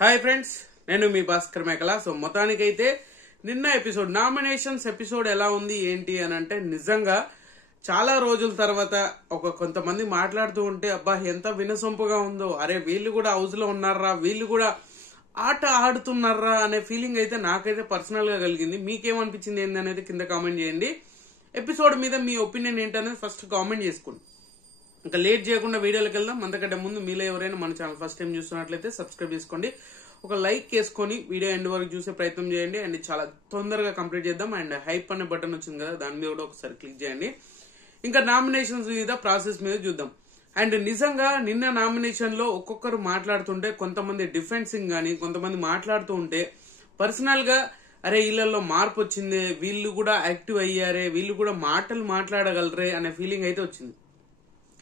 Hi friends, నేను మీ భాస్కర్ మేకల. So మొత్తానికైతే నిన్న ఎపిసోడ్ నామినేషన్స్ ఎపిసోడ్ ఎలా ఉంది ఏంటి అని అంటే, నిజంగా చాలా రోజుల తర్వాత కొంతమంది మాట్లాడుతూ ఉంటే అబ్బా ఎంత వినసొంపుగా ఉందో, అరే వీళ్ళు కూడా హౌస్ లో ఉన్నారా, వీళ్ళు కూడా ఆట ఆడుతున్నారా అనే ఫీలింగ్ అయితే నాకైతే పర్సనల్ గా కలిగింది. మీకేమనిపించింది ఏంటి అనేది కింద కామెంట్ చేయండి. ఎపిసోడ్ మీద మీ ఒపీనియన్ ఏంటనేది ఫస్ట్ కామెంట్ చేసుకోండి. ఇంకా లేట్ చేయకుండా వీడియోలోకి వెళ్దాం. అంతకంటే ముందు మీలో ఎవరైనా మన ఛానల్ ఫస్ట్ టైం చూస్తున్నట్లయితే సబ్స్క్రైబ్ చేసుకోండి, ఒక లైక్ చేసుకొని వీడియో ఎండ్ వరకు చూసే ప్రయత్నం చేయండి. అండ్ చాలా తొందరగా కంప్లీట్ చేద్దాం. అండ్ హైప్ అనే బటన్ వచ్చింది కదా, దాని మీద కూడా ఒకసారి క్లిక్ చేయండి. ఇంకా నామినేషన్స్ మీద ప్రాసెస్ మీద చూద్దాం. అండ్ నిజంగా నిన్న నామినేషన్ లో ఒక్కొక్కరు మాట్లాడుతుంటే, కొంతమంది డిఫెన్సింగ్ గానీ కొంతమంది మాట్లాడుతూ ఉంటే పర్సనల్ గా అరే వీళ్ళల్లో మార్పు వచ్చింది, వీళ్ళు కూడా యాక్టివ్ అయ్యారే, వీళ్ళు కూడా మాటలు మాట్లాడగలరే అనే ఫీలింగ్ అయితే వచ్చింది.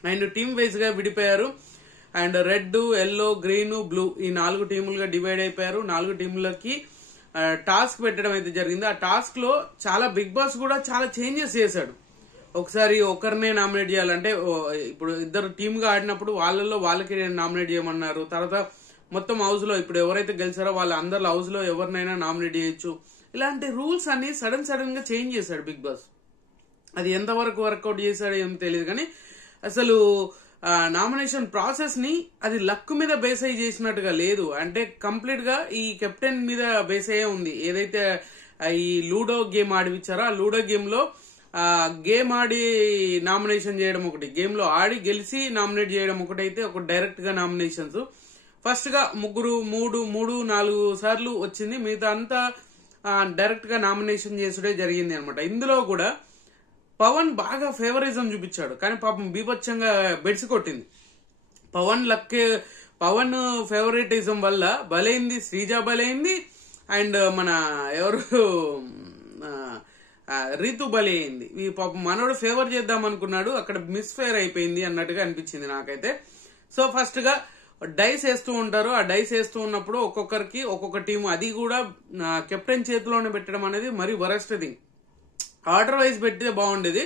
అండ్ టీమ్ వైజ్ గా విడిపోయారు. And red, yellow, green, blue ఈ 4 టీములుగా డివైడ్ అయిపోయారు. 4 టీములకి టాస్క్ పెట్టడం అయితే జరిగింది. ఆ టాస్క్ లో చాలా బిగ్ బాస్ కూడా చాలా చేంజెస్ చేశాడు. ఒకసారి ఒకరినే నామినేట్ చేయాలంటే, ఇప్పుడు ఇద్దరు టీమ్ గా ఆడినప్పుడు వాళ్ళకి నామినేట్ చేయమన్నారు. తర్వాత మొత్తం హౌస్ లో ఇప్పుడు ఎవరైతే గెలిచారో వాళ్ళ అందరు హౌస్ లో ఎవరినైనా నామినేట్ చేయొచ్చు. ఇలాంటి రూల్స్ అన్ని సడన్ గా చేంజ్ చేశాడు బిగ్ బాస్. అది ఎంతవరకు వర్కౌట్ చేశాడో ఏం తెలియదు, కానీ అసలు నామినేషన్ ప్రాసెస్ ని అది లక్ మీద బేస్ అయ్యి చేసినట్టుగా లేదు. అంటే కంప్లీట్ గా ఈ కెప్టెన్ మీద బేస్ అయ్యే ఉంది. ఏదైతే ఈ లూడో గేమ్ ఆడిపించారో ఆ లూడో గేమ్ లో గేమ్ ఆడి నామినేషన్ చేయడం ఒకటి, గేమ్ లో ఆడి గెలిచి నామినేట్ చేయడం ఒకటైతే, ఒక డైరెక్ట్ గా నామినేషన్స్ ఫస్ట్ గా 3-4 సార్లు వచ్చింది. మిగతా అంతా డైరెక్ట్ గా నామినేషన్ చేసుడే జరిగింది అనమాట. ఇందులో కూడా పవన్ బాగా ఫేవరిజం చూపించాడు, కానీ పాపం బీభత్సంగా బెడ్స్ కొట్టింది. పవన్ ఫేవరెటిజం వల్ల బలైంది శ్రీజ, బలైంది. అండ్ మన ఎవరు రీతు బలైంది. ఈ పాపం మనోడు ఫేవర్ చేద్దాం అనుకున్నాడు, అక్కడ మిస్ ఫేర్ అయిపోయింది అన్నట్టుగా అనిపించింది నాకైతే. సో ఫస్ట్ గా డైస్ వేస్తూ ఉంటారు. ఆ డైస్ వేస్తూ ఉన్నప్పుడు ఒక్కొక్కరికి ఒక్కొక్క టీం, అది కూడా కెప్టెన్ చేతిలోనే పెట్టడం అనేది మరి వరస్ట్ థింగ్. ఆర్డర్ వైజ్ పెడితే బాగుండేది.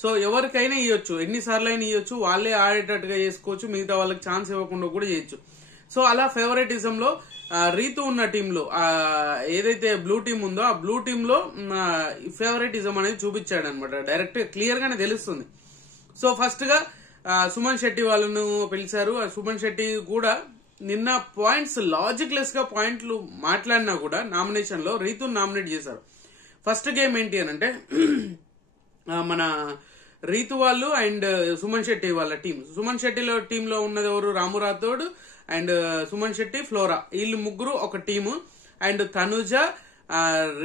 సో ఎవరికైనా ఇవ్వచ్చు, ఎన్నిసార్లు అయినా ఇవ్వచ్చు, వాళ్ళే ఆడేటట్టుగా చేసుకోవచ్చు, మిగతా వాళ్ళకి ఛాన్స్ ఇవ్వకుండా కూడా చేయొచ్చు. సో అలా ఫేవరెటిజం లో రీతు ఉన్న టీంలో ఏదైతే బ్లూ టీం ఉందో ఆ బ్లూ టీమ్ లో ఫేవరెటిజం అనేది చూపించాడు అనమాట. డైరెక్ట్ క్లియర్ గానే తెలుస్తుంది. సో ఫస్ట్ గా సుమన్ శెట్టి వాళ్ళను పిలిచారు. సుమన్ శెట్టి కూడా నిన్న పాయింట్స్ లాజిక్ లెస్ గా పాయింట్లు మాట్లాడినా కూడా నామినేషన్ లో రీతును నామినేట్ చేశారు. ఫస్ట్ గేమ్ ఏంటి అని అంటే, మన రీతు వాళ్ళు అండ్ సుమన్ శెట్టి వాళ్ళ టీం. సుమన్ శెట్టిలో టీంలో ఉన్నది ఎవరు, రాము రాథోడ్ అండ్ సుమన్ శెట్టి, ఫ్లోరా, వీళ్ళు ముగ్గురు ఒక team. And Tanuja,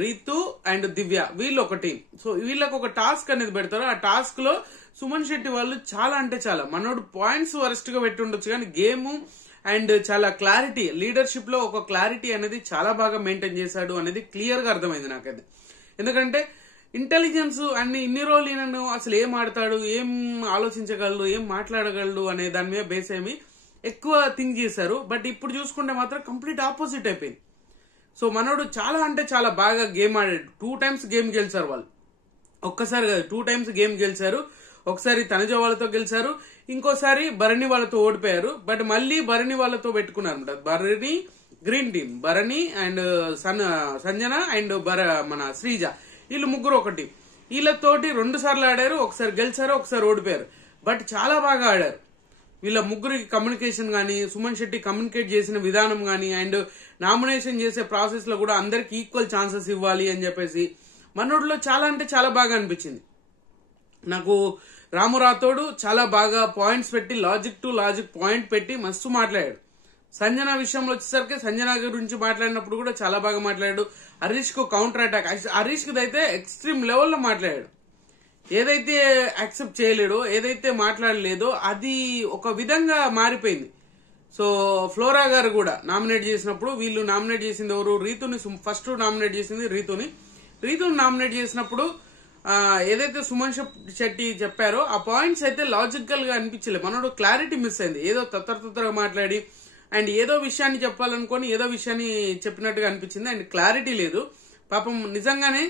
Ritu and Divya వీళ్ళు ఒక టీం. సో వీళ్ళకి ఒక టాస్క్ అనేది పెడతారు. ఆ టాస్క్ లో సుమన్ శెట్టి వాళ్ళు చాలా అంటే చాలా, మనోడు పాయింట్స్ వరస్ట్ గా పెట్టి ఉండొచ్చు, కానీ గేమ్ అండ్ చాలా క్లారిటీ, లీడర్షిప్ లో ఒక క్లారిటీ అనేది చాలా బాగా మెయింటైన్ చేశాడు అనేది క్లియర్ గా అర్థమైంది నాకైతే. ఎందుకంటే ఇంటెలిజెన్స్ అన్ని ఇన్ని రోజులు నేను అసలు ఏం ఆడతాడు, ఏం ఆలోచించగలడు, ఏం మాట్లాడగలడు అనే దాని మీద బేస్ ఏమి ఎక్కువ థింక్ చేశారు. బట్ ఇప్పుడు చూసుకుంటే మాత్రం కంప్లీట్ ఆపోజిట్ అయిపోయింది. సో మనోడు చాలా అంటే చాలా బాగా గేమ్ ఆడాడు. 2 times గేమ్ గెలిచారు వాళ్ళు, ఒక్కసారి కాదు 2 times గేమ్ గెలిచారు. ఒకసారి తనుజ వాళ్ళతో గెలిచారు, ఇంకోసారి భరణి వాళ్ళతో ఓడిపోయారు. బట్ మళ్ళీ భరణి వాళ్ళతో పెట్టుకున్నారు అనమాట. Bharani green team, Bharani and Sanjana and మన శ్రీజ, వీళ్ళు ముగ్గురు ఒక టీం. వీళ్ళతోటి 2 సార్లు ఆడారు, ఒకసారి గెలిచారు, ఒకసారి ఓడిపోయారు. బట్ చాలా బాగా ఆడారు. వీళ్ళ ముగ్గురికి కమ్యూనికేషన్ గానీ, సుమన్ శెట్టి కమ్యూనికేట్ చేసిన విధానం గానీ, అండ్ నామినేషన్ చేసే ప్రాసెస్ లో కూడా అందరికి ఈక్వల్ ఛాన్సెస్ ఇవ్వాలి అని చెప్పేసి మనోడిలో చాలా అంటే చాలా బాగా అనిపించింది నాకు. రాము రాథోడు చాలా బాగా పాయింట్స్ పెట్టి, లాజిక్ టు లాజిక్ పాయింట్ పెట్టి మస్తు మాట్లాడాడు. సంజన విషయంలో వచ్చేసరికి సంజన గురించి మాట్లాడినప్పుడు కూడా చాలా బాగా మాట్లాడాడు. హరీష్ కు కౌంటర్ అటాక్, హరీష్ కి అయితే ఎక్స్ట్రీమ్ లెవెల్లో మాట్లాడాడు. ఏదైతే యాక్సెప్ట్ చేయలేడో, ఏదైతే మాట్లాడలేదో అది ఒక విధంగా మారిపోయింది. సో ఫ్లోరా గారు కూడా నామినేట్ చేసినప్పుడు, వీళ్ళు నామినేట్ చేసింది ఎవరు, రీతుని ఫస్ట్ నామినేట్ చేసింది రీతుని నామినేట్ చేసినప్పుడు ఏదైతే సుమన్ శెట్టి చెప్పారో ఆ పాయింట్స్ అయితే లాజికల్ గా అనిపించలేదు. మనోడు క్లారిటీ మిస్ అయింది. ఏదో తొత్తరగా మాట్లాడి అండ్ ఏదో విషయాన్ని చెప్పాలనుకొని ఏదో విషయాన్ని చెప్పినట్టుగా అనిపించింది. అండ్ క్లారిటీ లేదు. పాపం నిజంగానే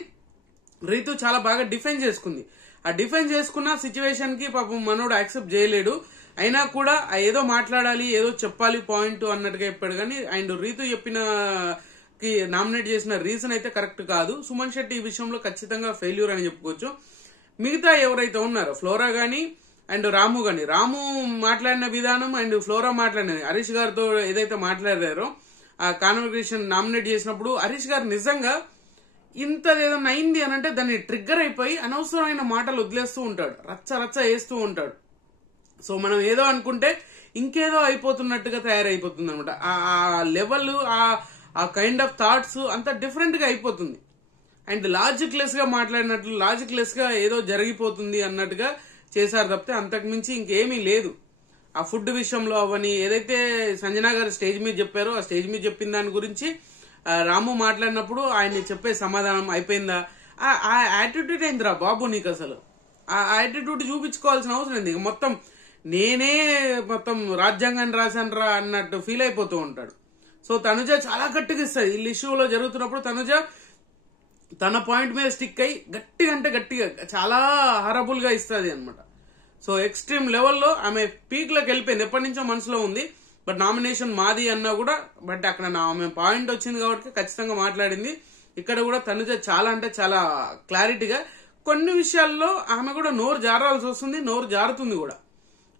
రీతు చాలా బాగా డిఫెండ్ చేసుకుంది. ఆ డిఫెండ్ చేసుకున్న సిచ్యువేషన్ కి పాపం మనోడు యాక్సెప్ట్ చేయలేడు. అయినా కూడా ఏదో మాట్లాడాలి, ఏదో చెప్పాలి పాయింట్ అన్నట్టుగా చెప్పాడు. కానీ అండ్ రీతు చెప్పిన నామినేట్ చేసిన రీజన్ అయితే కరెక్ట్ కాదు. సుమన్ శెట్టి ఈ విషయంలో ఖచ్చితంగా ఫెయిల్యూర్ అని చెప్పుకోవచ్చు. మిగతా ఎవరైతే ఉన్నారో ఫ్లోరా గానీ అండ్ రాము గాని, రాము మాట్లాడిన విధానం అండ్ ఫ్లోరా మాట్లాడిన హరీష్ గారితో ఏదైతే మాట్లాడారో ఆ కాన్వర్సేషన్ నామినేట్ చేసినప్పుడు హరీష్ గారు నిజంగా ఇంత ఏదన్నా అయింది అని అంటే దాన్ని ట్రిగ్గర్ అయిపోయి అనవసరమైన మాటలు వదిలేస్తూ ఉంటాడు, రచ్చ రచ్చ వేస్తూ ఉంటాడు. సో మనం ఏదో అనుకుంటే ఇంకేదో అయిపోతున్నట్టుగా తయారైపోతుంది అనమాట. ఆ లెవెల్, ఆ కైండ్ ఆఫ్ థాట్స్ అంత డిఫరెంట్ గా అయిపోతుంది. అండ్ లాజిక్ లెస్ గా మాట్లాడినట్లు, లాజిక్ లెస్ గా ఏదో జరిగిపోతుంది అన్నట్టుగా చేశారు తప్పితే అంతకు మించి ఇంకేమీ లేదు. ఆ ఫుడ్ విషయంలో అవని ఏదైతే సంజన గారు స్టేజ్ మీద చెప్పారో ఆ స్టేజ్ మీద చెప్పిన దాని గురించి రాము మాట్లాడినప్పుడు ఆయన చెప్పే సమాధానం అయిపోయిందా, ఆ యాటిట్యూడ్ ఏందిరా బాబు నీకు, అసలు ఆ యాటిట్యూడ్ చూపించుకోవాల్సిన అవసరం ఏంది? మొత్తం నేనే మొత్తం రాజ్యాంగాన్ని రాశానరా అన్నట్టు ఫీల్ అయిపోతూ ఉంటాడు. సో తనుజ చాలా గట్టిగా ఇస్తుంది. ఈ ఇష్యూలో జరుగుతున్నప్పుడు తనుజ తన పాయింట్ మీద స్టిక్ అయి గట్టిగా అంటే గట్టిగా చాలా హారబుల్ గా ఇస్తుంది అనమాట. సో ఎక్స్ట్రీమ్ లెవెల్లో ఆమె పీక్ లోకి వెళ్ళిపోయింది. ఎప్పటి నుంచో మనసులో ఉంది, బట్ నామినేషన్ మాది అన్నా కూడా బట్ అక్కడ ఆమె పాయింట్ వచ్చింది కాబట్టి ఖచ్చితంగా మాట్లాడింది. ఇక్కడ కూడా తనుజ చాలా అంటే చాలా క్లారిటీగా కొన్ని విషయాల్లో ఆమె కూడా నోరు జారాల్సి వస్తుంది, నోరు జారుతుంది కూడా.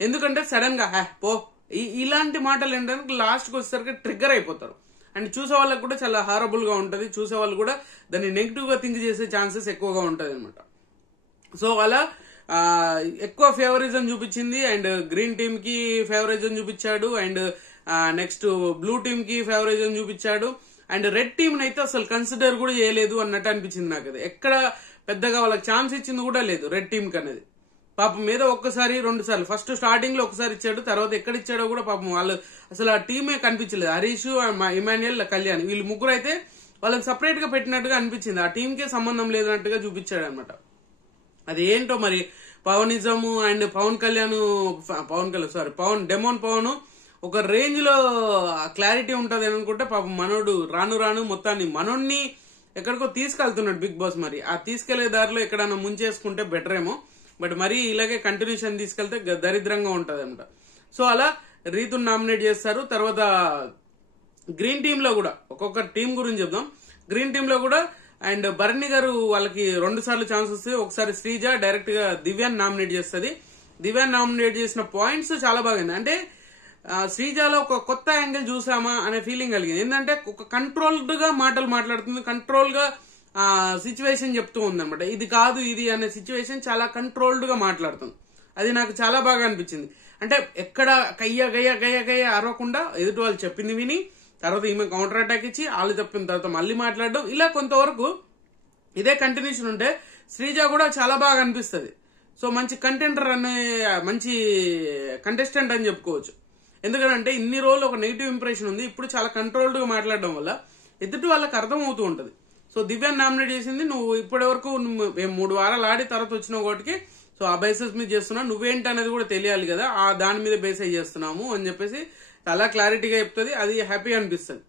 ఎందుకంటే సడన్ గా పో ఇలాంటి మాటలు ఏంటంటే లాస్ట్ కి వచ్చేసరికి ట్రిగ్గర్ అయిపోతారు. అండ్ చూసే వాళ్ళకి కూడా చాలా హారబుల్ గా ఉంటది, చూసే వాళ్ళు కూడా దాన్ని నెగిటివ్ గా థింక్ చేసే ఛాన్సెస్ ఎక్కువగా ఉంటది అనమాట. సో అలా ఎక్కువ ఫేవరిజం చూపించింది. అండ్ గ్రీన్ టీమ్ కి ఫేవరిజం చూపించాడు, అండ్ నెక్స్ట్ బ్లూ టీమ్ కి ఫేవరిజం చూపించాడు, అండ్ రెడ్ టీమ్ అయితే అసలు కన్సిడర్ కూడా చేయలేదు అన్నట్టు అనిపించింది నాకు. అది ఎక్కడ పెద్దగా వాళ్ళకి ఛాన్స్ ఇచ్చింది కూడా లేదు రెడ్ టీమ్ కి అనేది. పాపం మీద ఒక్కసారి 2 సార్లు ఫస్ట్ స్టార్టింగ్ లో ఒకసారి ఇచ్చాడు, తర్వాత ఎక్కడ ఇచ్చాడో కూడా పాపం వాళ్ళు అసలు ఆ టీమే కనిపించలేదు. హరీష్, ఇమాన్యుయల్, కళ్యాణ్ వీళ్ళు ముగ్గురు అయితే వాళ్ళని సపరేట్ గా పెట్టినట్టుగా అనిపించింది. ఆ టీమ్ కే సంబంధం లేదన్నట్టుగా చూపించాడు అనమాట. అది ఏంటో మరి పవనిజము అండ్ డెమోన్ పవన్ ఒక రేంజ్ లో క్లారిటీ ఉంటది అని అనుకుంటే పాపం మనోడు రాను రాను మొత్తాన్ని మనోడిని ఎక్కడికో తీసుకెళ్తున్నాడు బిగ్ బాస్. మరి ఆ తీసుకెళ్లే దారిలో ఎక్కడన్నా ముంచేసుకుంటే బెటర్ ఏమో, బట్ మరీ ఇలాగే కంటిన్యూషన్ తీసుకెళ్తే దరిద్రంగా ఉంటది అనమాట. సో అలా రీతుని నామినేట్ చేస్తారు. తర్వాత గ్రీన్ టీమ్ లో కూడా ఒక్కొక్క టీం గురించి చెప్దాం. గ్రీన్ టీమ్ లో కూడా అండ్ భరణి గారు వాళ్ళకి 2 సార్లు ఛాన్స్ వస్తుంది. ఒకసారి శ్రీజ డైరెక్ట్ గా దివ్యాన్ని నామినేట్ చేస్తుంది. దివ్యాన్ని నామినేట్ చేసిన పాయింట్స్ చాలా బాగుంది. అంటే శ్రీజాలో ఒక కొత్త యాంగిల్ చూసామా అనే ఫీలింగ్ కలిగింది. ఏంటంటే ఒక కంట్రోల్డ్ గా మాటలు మాట్లాడుతుంది, కంట్రోల్ గా సిచ్యువేషన్ చెప్తూ ఉంది అనమాట. ఇది కాదు ఇది అనే సిచ్యువేషన్ చాలా కంట్రోల్డ్ గా మాట్లాడుతుంది. అది నాకు చాలా బాగా అనిపించింది. అంటే ఎక్కడ కయ్య గయ్య గయ్య గయ్య అరవకుండా ఎదుటి వాళ్ళు చెప్పింది విని తర్వాత ఈమె కౌంటర్ అటాక్ ఇచ్చి వాళ్ళు చెప్పిన తర్వాత మళ్ళీ మాట్లాడడం, ఇలా కొంతవరకు ఇదే కంటిన్యూషన్ ఉంటే శ్రీజ కూడా చాలా బాగా అనిపిస్తుంది. సో మంచి కంటెంటర్ అనే మంచి కంటెస్టెంట్ అని చెప్పుకోవచ్చు. ఎందుకంటే ఇన్ని రోజులు ఒక నెగిటివ్ ఇంప్రెషన్ ఉంది, ఇప్పుడు చాలా కంట్రోల్డ్ గా మాట్లాడడం వల్ల ఎదుటి వాళ్ళకి అర్థం అవుతూ ఉంటది. సో దివ్యాన్ని నామినేట్ చేసింది. నువ్వు ఇప్పటి వరకు 3 వారాలు ఆడి తర్వాత వచ్చిన ఒకటికి సో ఆ బేసిస్ మీద చేస్తున్నావు, నువ్వేంటి అనేది కూడా తెలియాలి కదా, ఆ దాని మీద బేస్ అయ్యి చేస్తున్నాము అని చెప్పేసి చాలా క్లారిటీగా చెప్తుంది. అది హ్యాపీ అనిపిస్తుంది.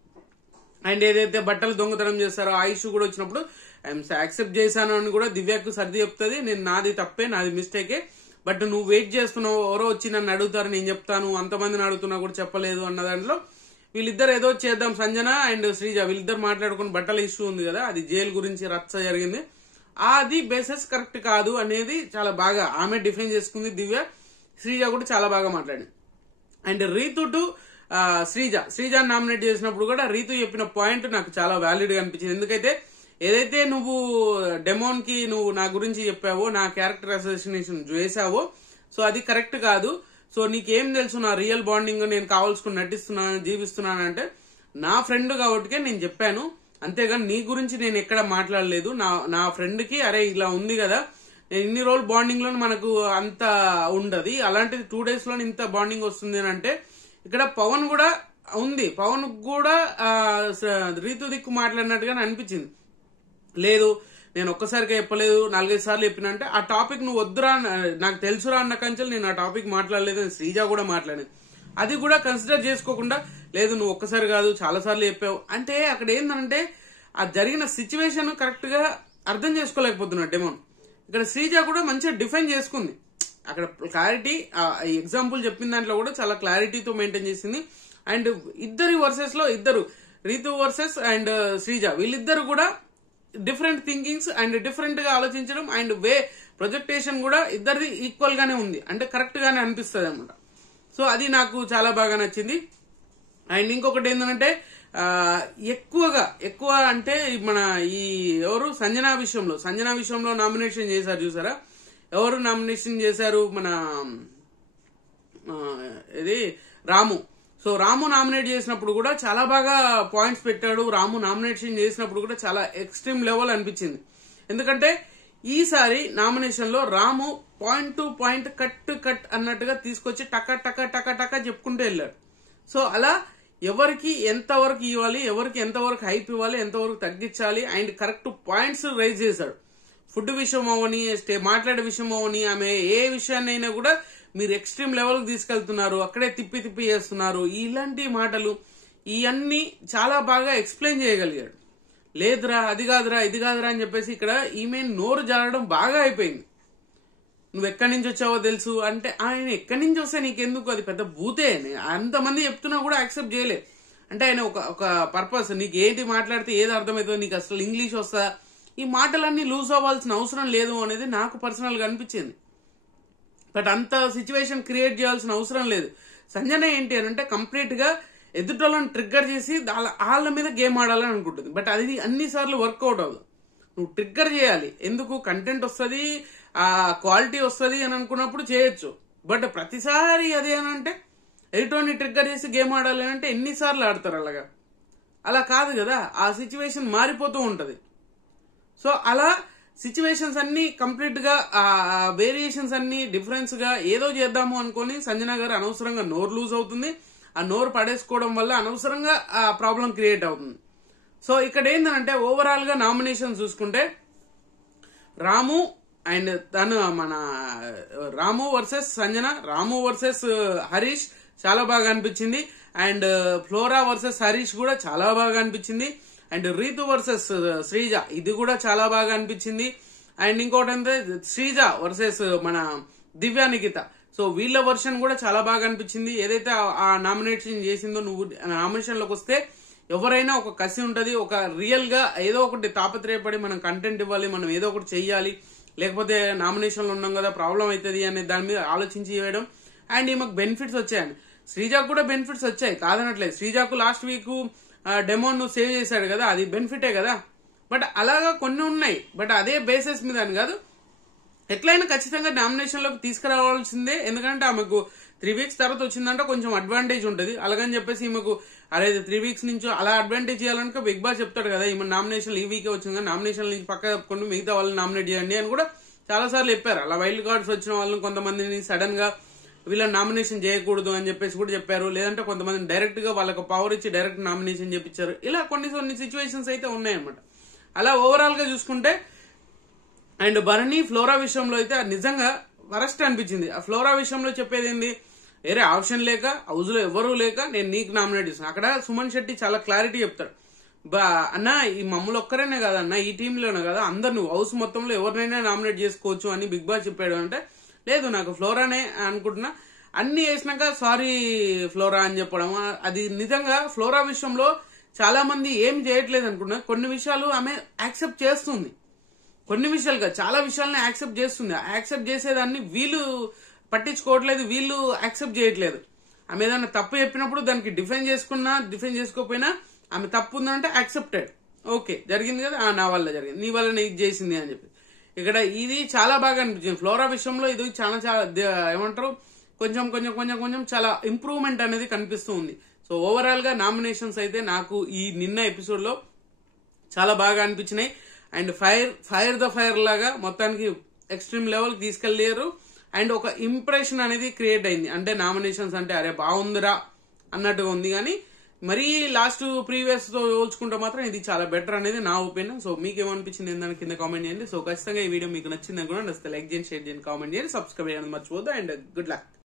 అండ్ ఏదైతే బట్టలు దొంగతనం చేస్తారో ఆ ఇష్యూ కూడా వచ్చినప్పుడు ఐఎమ్ యాక్సెప్ట్ చేశాను అని కూడా దివ్యకు సర్ది చెప్తుంది. నేను నాది తప్పే, నాది మిస్టేకే, బట్ నువ్వు వెయిట్ చేస్తున్నావు, ఎవరో వచ్చి నన్ను అడుగుతారు, నేను చెప్తాను, అంతమందిని అడుగుతున్నా కూడా చెప్పలేదు అన్న దాంట్లో వీళ్ళిద్దరు ఏదో చేద్దాం, సంజన అండ్ శ్రీజ వీళ్ళిద్దరు మాట్లాడుకుని బట్టల ఇష్యూ ఉంది కదా, అది జైలు గురించి రచ్చ జరిగింది, అది బేసెస్ కరెక్ట్ కాదు అనేది చాలా బాగా ఆమె డిఫైన్ చేసుకుంది దివ్య. శ్రీజ కూడా చాలా బాగా మాట్లాడింది. అండ్ రీతు టు శ్రీజాని నామినేట్ చేసినప్పుడు కూడా రీతు చెప్పిన పాయింట్ నాకు చాలా వ్యాలిడ్ గా అనిపించింది. ఎందుకైతే ఏదైతే నువ్వు డెమోన్ కి నువ్వు నా గురించి చెప్పావో, నా క్యారెక్టర్ అసోసియేషన్ చేసావో, సో అది కరెక్ట్ కాదు. సో నీకేం తెలుసు నా రియల్ బాండింగ్, నేను కావాల్సుకుని నటిస్తున్నాను, జీవిస్తున్నాను అంటే నా ఫ్రెండ్ కాబట్టికే నేను చెప్పాను, అంతేగాని నీ గురించి నేను ఎక్కడ మాట్లాడలేదు. నా ఫ్రెండ్ కి అరే ఇలా ఉంది కదా, నేను ఇన్ని రోజులు బాండింగ్ లో మనకు అంత ఉండదు, అలాంటిది 2 days లో ఇంత బాండింగ్ వస్తుంది అని అంటే ఇక్కడ పవన్ కూడా ఉంది. పవన్ కూడా రీతు దిక్కు మాట్లాడినట్టుగానే అనిపించింది. లేదు నేను ఒక్కసారిగా చెప్పలేదు, 4-5 సార్లు చెప్పిన అంటే ఆ టాపిక్ నువ్వు వద్దురా, నాకు తెలుసురా అన్న కంచెలు నేను ఆ టాపిక్ మాట్లాడలేదు అని శ్రీజ కూడా మాట్లాడేది. అది కూడా కన్సిడర్ చేసుకోకుండా లేదు నువ్వు ఒక్కసారి కాదు చాలా సార్లు చెప్పావు అంటే అక్కడ ఏంటంటే ఆ జరిగిన సిచ్యువేషన్ కరెక్ట్ గా అర్థం చేసుకోలేకపోతున్నాడు డెమోన్. ఇక్కడ శ్రీజ కూడా మంచిగా డిఫైన్ చేసుకుంది. అక్కడ క్లారిటీ, ఎగ్జాంపుల్ చెప్పిన దాంట్లో కూడా చాలా క్లారిటీతో మెయింటైన్ చేసింది. అండ్ ఇద్దరి వర్సెస్ లో ఇద్దరు, రీతు వర్సెస్ అండ్ శ్రీజ, వీళ్ళిద్దరు కూడా డిఫరెంట్ థింకింగ్స్ అండ్ డిఫరెంట్ గా ఆలోచించడం అండ్ ప్రొజెక్టేషన్ కూడా ఇద్దరిది ఈక్వల్ గానే ఉంది, అంటే కరెక్ట్ గానే అనిపిస్తుంది అనమాట. సో అది నాకు చాలా బాగా నచ్చింది. అండ్ ఇంకొకటి ఏంటంటే ఎక్కువ అంటే మన ఈ ఎవరు సంజనా విషయంలో నామినేషన్ చేశారు చూసారా, ఎవరు నామినేషన్ చేశారు, మన ఇది రాము. సో రాము నామినేట్ చేసినప్పుడు కూడా చాలా బాగా పాయింట్స్ పెట్టాడు. రాము నామినేషన్ చేసినప్పుడు కూడా చాలా ఎక్స్ట్రీమ్ లెవెల్ అనిపించింది. ఎందుకంటే ఈసారి నామినేషన్ లో రాము పాయింట్ టు పాయింట్ కట్ అన్నట్టుగా తీసుకొచ్చి టక చెప్పుకుంటూ వెళ్ళాడు. సో అలా ఎవరికి ఎంతవరకు ఇవ్వాలి, ఎవరికి ఎంతవరకు హైప్ ఇవ్వాలి, ఎంతవరకు తగ్గించాలి అండ్ కరెక్ట్ పాయింట్స్ రైజ్ చేశాడు. ఫుడ్ విషయం అవని, మాట్లాడే విషయం అవని, ఆమె ఏ విషయాన్నైనా కూడా మీరు ఎక్స్ట్రీమ్ లెవెల్ కి తీసుకెళ్తున్నారు, అక్కడే తిప్పి చేస్తున్నారు, ఇలాంటి మాటలు ఇవన్నీ చాలా బాగా ఎక్స్ప్లెయిన్ చేయగలిగాడు. లేదురా అది కాదురా ఇది కాదురా అని చెప్పేసి ఇక్కడ ఈమె నోరు జారడం బాగా అయిపోయింది. నువ్వు ఎక్కడి నుంచి వచ్చావో తెలుసు అంటే, ఆయన ఎక్కడి నుంచి వస్తే నీకెందుకు, అది పెద్ద భూతే, అంతమంది చెప్తున్నా కూడా యాక్సెప్ట్ చేయలే. అంటే ఆయన ఒక పర్పస్, నీకు ఏంటి మాట్లాడితే ఏది అర్థమవుతుందో, నీకు అసలు ఇంగ్లీష్ వస్తా, ఈ మాటలన్నీ లూజ్ అవ్వాల్సిన అవసరం లేదు అనేది నాకు పర్సనల్ గా అనిపించింది. బట్ అంత సిచ్యువేషన్ క్రియేట్ చేయాల్సిన అవసరం లేదు. సంజన ఏంటి అని అంటే కంప్లీట్ గా ఎదుటోళ్ళని ట్రిగ్గర్ చేసి వాళ్ళ మీద గేమ్ ఆడాలని అనుకుంటుంది. బట్ అది అన్నిసార్లు వర్కౌట్ అవ్వదు. నువ్వు ట్రిగ్గర్ చేయాలి, ఎందుకు కంటెంట్ వస్తుంది, ఆ క్వాలిటీ వస్తుంది అని అనుకున్నప్పుడు చేయొచ్చు. బట్ ప్రతిసారి అదే అని అంటే ఎదుటోని ట్రిగ్గర్ చేసి గేమ్ ఆడాలి అంటే ఎన్నిసార్లు ఆడతారు అలాగా? అలా కాదు కదా, ఆ సిచ్యువేషన్ మారిపోతూ ఉంటది. సో అలా సిచ్యువేషన్స్ అన్ని కంప్లీట్ గా వేరియేషన్స్ అన్ని డిఫరెన్స్ గా ఏదో చేద్దాము అనుకుని సంజన గారు అనవసరంగా నోరు లూజ్ అవుతుంది. ఆ నోరు పడేసుకోవడం వల్ల అనవసరంగా ఆ ప్రాబ్లం క్రియేట్ అవుతుంది. సో ఇక్కడ ఏంటంటే ఓవరాల్ గా నామినేషన్ చూసుకుంటే రాము అండ్ మన రాము వర్సెస్ సంజన, రాము వర్సెస్ హరీష్ చాలా బాగా అనిపించింది. అండ్ ఫ్లోరా వర్సెస్ హరీష్ కూడా చాలా బాగా అనిపించింది. అండ్ రీతు వర్సెస్ శ్రీజ, ఇది కూడా చాలా బాగా అనిపించింది. అండ్ ఇంకోటి అంటే శ్రీజ వర్సెస్ మన దివ్య నిఖిత, సో వీళ్ళ వర్షన్ కూడా చాలా బాగా అనిపించింది. ఏదైతే ఆ నామినేషన్ చేసిందో, నువ్వు నామినేషన్ లోకి వస్తే ఎవరైనా ఒక కసి ఉంటది, ఒక రియల్ గా ఏదో ఒకటి తాపత్రయపడి మనం కంటెంట్ ఇవ్వాలి, మనం ఏదో ఒకటి చెయ్యాలి, లేకపోతే నామినేషన్ లో ఉన్నాం కదా ప్రాబ్లం అవుతుంది అనే దాని మీద ఆలోచించి చేయడం. అండ్ ఈమెకు బెనిఫిట్స్ వచ్చాయని, శ్రీజాకు కూడా బెనిఫిట్స్ వచ్చాయి కాదనట్లేదు. శ్రీజాకు లాస్ట్ వీక్ డెమోన్ సేవ్ చేశాడు కదా, అది బెనిఫిటే కదా. బట్ అలాగా కొన్ని ఉన్నాయి, బట్ అదే బేసిస్ మీద అని కాదు, ఎట్లయినా ఖచ్చితంగా నామినేషన్ లోకి తీసుకురావాల్సిందే. ఎందుకంటే ఆమెకు 3 weeks తర్వాత వచ్చిందంటే కొంచెం అడ్వాంటేజ్ ఉంటుంది. అలాగని చెప్పేసి ఈమెకు అరే 3 weeks నుంచి అలా అడ్వాంటేజ్ చేయాలనుకో బిగ్ బాస్ చెప్తాడు కదా, ఈమె నామినేషన్ ఈ వీకే వచ్చింది కదా, నామినేషన్ నుంచి పక్క తప్పుకుంటూ మిగతా వాళ్ళని నామినేట్ చేయండి అని కూడా చాలా సార్లు చెప్పారు. అలా వైల్డ్ కార్డ్స్ వచ్చిన వాళ్ళని కొంతమందిని సడన్ గా వీళ్ళని నామినేషన్ చేయకూడదు అని చెప్పేసి కూడా చెప్పారు. లేదంటే కొంతమందిని డైరెక్ట్ గా వాళ్ళకి పవర్ ఇచ్చి డైరెక్ట్ నామినేషన్ చేపించారు. ఇలా కొన్ని సిచ్యువేషన్స్ అయితే ఉన్నాయన్నమాట. అలా ఓవరాల్ గా చూసుకుంటే అండ్ భరణి ఫ్లోరా విషయంలో అయితే నిజంగా వరస్ట్ అనిపించింది. ఆ ఫ్లోరా విషయంలో చెప్పేది ఏంది, వేరే ఆప్షన్ లేక హౌస్ లో ఎవరూ లేక నేను నీకు నామినేట్ చేస్తాను. అక్కడ సుమన్ శెట్టి చాలా క్లారిటీ చెప్తాడు, అన్న ఈ మమ్మల్ని ఒక్కరేనే కదా అన్న, ఈ టీంలోనే కదా అందరు, నువ్వు హౌస్ మొత్తంలో ఎవరినైనా నామినేట్ చేసుకోవచ్చు అని బిగ్ బాస్ చెప్పాడు. అంటే లేదు నాకు ఫ్లోరానే అనుకుంటున్నా, అన్ని వేసినాక సారీ ఫ్లోరా అని చెప్పడం, అది నిజంగా ఫ్లోరా విషయంలో చాలా మంది ఏం చేయట్లేదు అనుకుంటున్నా. కొన్ని విషయాలు ఆమె యాక్సెప్ట్ చేస్తుంది, కొన్ని విషయాలుగా చాలా విషయాలని యాక్సెప్ట్ చేస్తుంది. యాక్సెప్ట్ చేసేదాన్ని వీళ్ళు పట్టించుకోవట్లేదు, వీళ్ళు యాక్సెప్ట్ చేయట్లేదు. ఆమె ఏదైనా తప్పు చెప్పినప్పుడు దానికి డిఫెండ్ చేసుకోకపోయినా ఆమె తప్పు ఉందంటే యాక్సెప్టెడ్, ఓకే జరిగింది కదా, నా వల్ల జరిగింది, నీ వల్ల ఇది చేసింది అని చెప్పి. ఇక్కడ ఇది చాలా బాగా అనిపించింది. ఫ్లోరా విషయంలో ఇది చాలా ఏమంటారు కొంచెం చాలా ఇంప్రూవ్మెంట్ అనేది కనిపిస్తూ ఉంది. సో ఓవరాల్ గా నామినేషన్స్ అయితే నాకు ఈ నిన్న ఎపిసోడ్ లో చాలా బాగా అనిపించినాయి. అండ్ ఫైర్ లాగా మొత్తానికి ఎక్స్ట్రీమ్ లెవెల్ తీసుకెళ్లారు. అండ్ ఒక ఇంప్రెషన్ అనేది క్రియేట్ అయింది, అంటే నామినేషన్స్ అంటే అరే బాగుందిరా అన్నట్టుగా ఉంది. కానీ మరీ లాస్ట్ ప్రీవియస్ తో పోల్చుకుంటే మాత్రం ఇది చాలా బెటర్ అనేది నా ఒపీనియన్. సో మీకు ఏమనిపించింది ఏందని కింద కామెంట్ చేయండి. సో ఖచ్చితంగా ఈ వీడియో మీకు నచ్చిందని కూడా నచ్చితే లైక్ చేయండి, షేర్ చేయండి, కామెంట్ చేయండి, సబ్స్క్రైబ్ చేయండి మర్చిపోద్దు. And good luck.